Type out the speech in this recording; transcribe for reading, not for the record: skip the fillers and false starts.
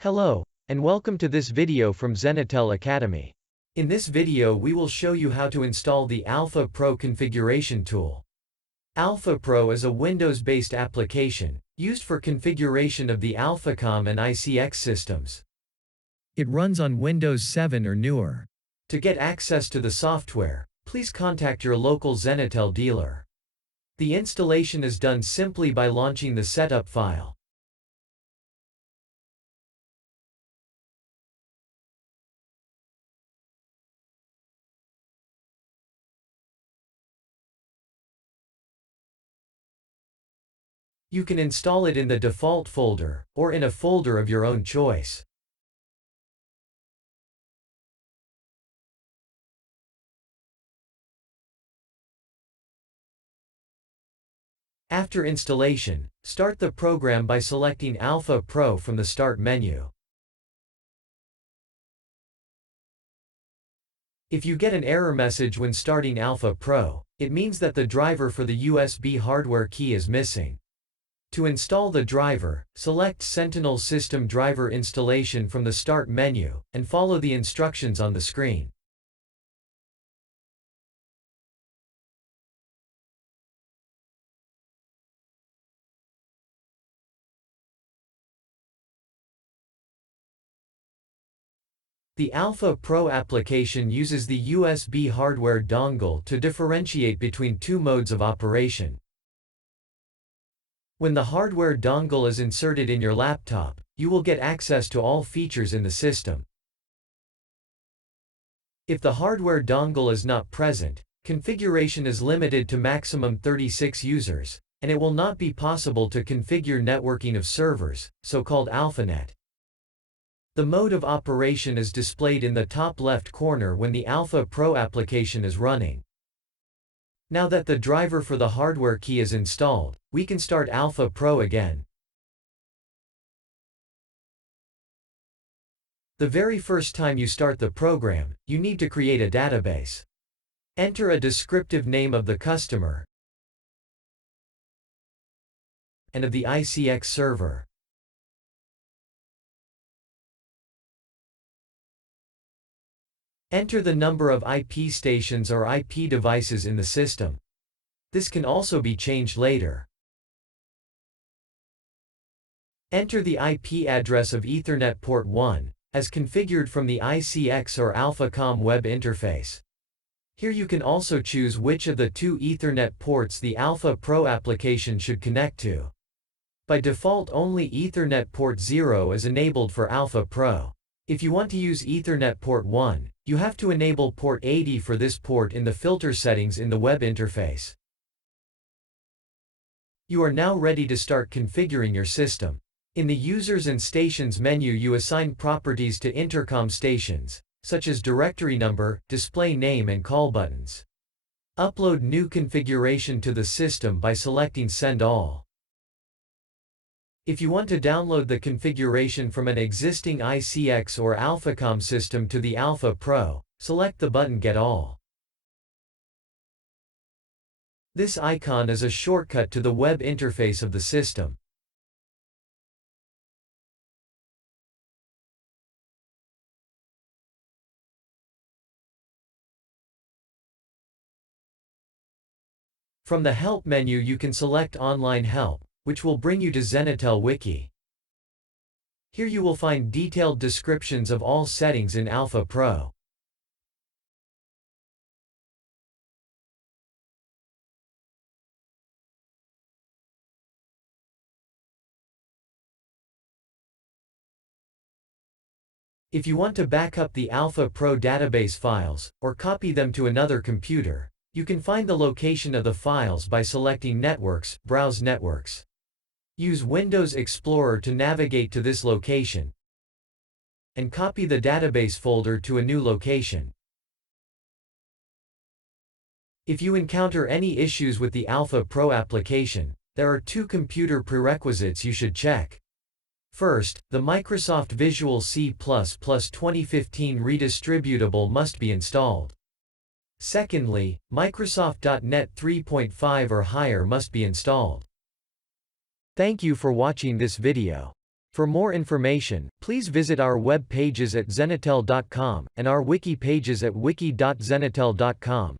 Hello, and welcome to this video from Zenitel Academy. In this video we will show you how to install the AlphaPro configuration tool. AlphaPro is a Windows-based application, used for configuration of the AlphaCom and ICX systems. It runs on Windows 7 or newer. To get access to the software, please contact your local Zenitel dealer. The installation is done simply by launching the setup file. You can install it in the default folder, or in a folder of your own choice. After installation, start the program by selecting AlphaPro from the Start menu. If you get an error message when starting AlphaPro, it means that the driver for the USB hardware key is missing. To install the driver, select Sentinel System Driver Installation from the Start menu, and follow the instructions on the screen. The AlphaPro application uses the USB hardware dongle to differentiate between two modes of operation. When the hardware dongle is inserted in your laptop, you will get access to all features in the system. If the hardware dongle is not present, configuration is limited to maximum 36 users, and it will not be possible to configure networking of servers, so-called AlphaNet. The mode of operation is displayed in the top left corner when the AlphaPro application is running. Now that the driver for the hardware key is installed, we can start AlphaPro again. The very first time you start the program, you need to create a database. Enter a descriptive name of the customer and of the ICX server. Enter the number of IP stations or IP devices in the system. This can also be changed later. Enter the IP address of Ethernet port 1, as configured from the ICX or AlphaCom web interface. Here you can also choose which of the two Ethernet ports the AlphaPro application should connect to. By default only Ethernet port 0 is enabled for AlphaPro. If you want to use Ethernet port 1, you have to enable port 80 for this port in the filter settings in the web interface. You are now ready to start configuring your system. In the Users and Stations menu you assign properties to intercom stations, such as directory number, display name and call buttons. Upload new configuration to the system by selecting Send All. If you want to download the configuration from an existing ICX or AlphaCom system to the AlphaPro, select the button Get All. This icon is a shortcut to the web interface of the system. From the Help menu you can select Online Help, which will bring you to Zenitel Wiki. Here you will find detailed descriptions of all settings in AlphaPro. If you want to back up the AlphaPro database files, or copy them to another computer, you can find the location of the files by selecting Networks, Browse Networks. Use Windows Explorer to navigate to this location, and copy the database folder to a new location. If you encounter any issues with the AlphaPro application, there are two computer prerequisites you should check. First, the Microsoft Visual C++ 2015 redistributable must be installed. Secondly, Microsoft.NET 3.5 or higher must be installed. Thank you for watching this video. For more information, please visit our web pages at zenatel.com, and our wiki pages at wiki.zenatel.com.